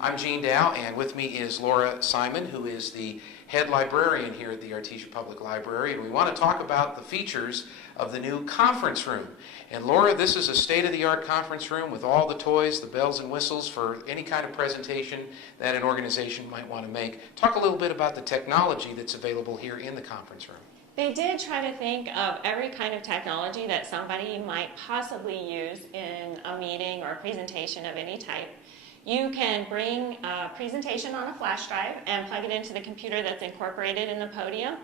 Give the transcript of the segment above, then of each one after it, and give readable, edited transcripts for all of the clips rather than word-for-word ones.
I'm Gene Dow, and with me is Laura Simon, who is the head librarian here at the Artesia Public Library, and we want to talk about the features of the new conference room. And Laura, this is a state-of-the-art conference room with all the toys, the bells and whistles for any kind of presentation that an organization might want to make. Talk a little bit about the technology that's available here in the conference room. They did try to think of every kind of technology that somebody might possibly use in a meeting or a presentation of any type. You can bring a presentation on a flash drive and plug it into the computer that's incorporated in the podium,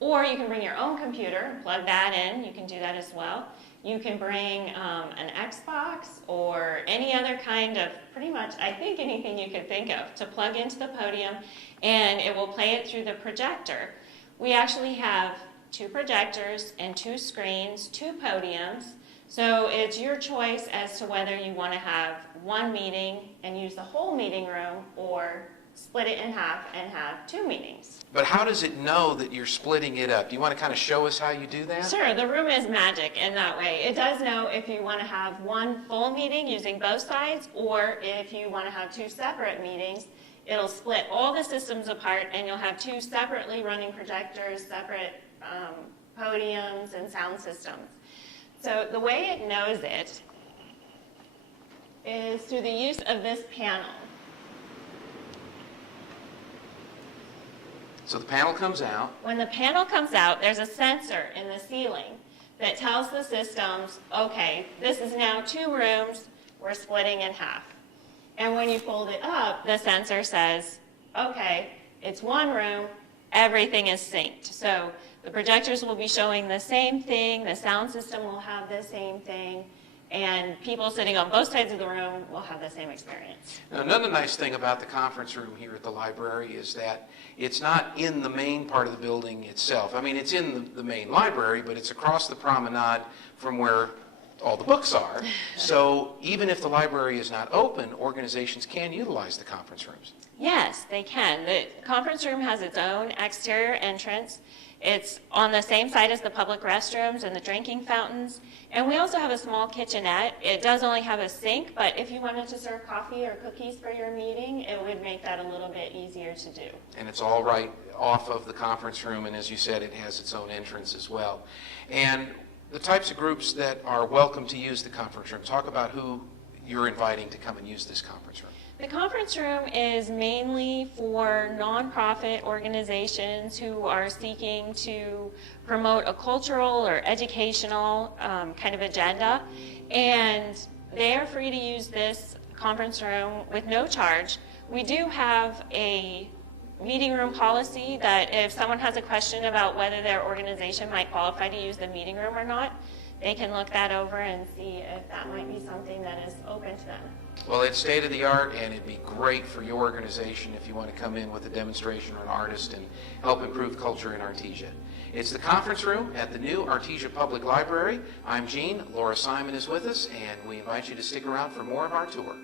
or you can bring your own computer and plug that in. You can do that as well. You can bring an Xbox or any other kind of, pretty much, I think anything you could think of, to plug into the podium, and it will play it through the projector. We actually have 2 projectors and 2 screens, 2 podiums. So it's your choice as to whether you want to have one meeting and use the whole meeting room or split it in half and have 2 meetings. But how does it know that you're splitting it up? Do you want to kind of show us how you do that? Sure, the room is magic in that way. It does know if you want to have one full meeting using both sides, or if you want to have 2 separate meetings. It'll split all the systems apart, and you'll have 2 separately running projectors, separate podiums and sound systems. So the way it knows it is through the use of this panel. So the panel comes out. When the panel comes out, there's a sensor in the ceiling that tells the systems, okay, this is now 2 rooms, we're splitting in half. And when you fold it up, the sensor says, okay, it's 1 room, everything is synced. So the projectors will be showing the same thing, the sound system will have the same thing, and people sitting on both sides of the room will have the same experience. Now, another nice thing about the conference room here at the library is that it's not in the main part of the building itself. I mean, it's in the main library, but it's across the promenade from where all the books are. So even if the library is not open, organizations can utilize the conference rooms. Yes, they can. The conference room has its own exterior entrance. It's on the same side as the public restrooms and the drinking fountains. And we also have a small kitchenette. It does only have a sink, but if you wanted to serve coffee or cookies for your meeting, it would make that a little bit easier to do. And it's all right off of the conference room, and as you said, it has its own entrance as well. And the types of groups that are welcome to use the conference room, talk about who you're inviting to come and use this conference room. The conference room is mainly for nonprofit organizations who are seeking to promote a cultural or educational kind of agenda, and they are free to use this conference room with no charge. We do have a meeting room policy that if someone has a question about whether their organization might qualify to use the meeting room or not, they can look that over and see if that might be something that is open to them. Well, it's state-of-the-art, and it'd be great for your organization if you want to come in with a demonstration or an artist and help improve culture in Artesia. It's the conference room at the new Artesia Public Library. I'm Gene. Laura Simon is with us, and we invite you to stick around for more of our tour.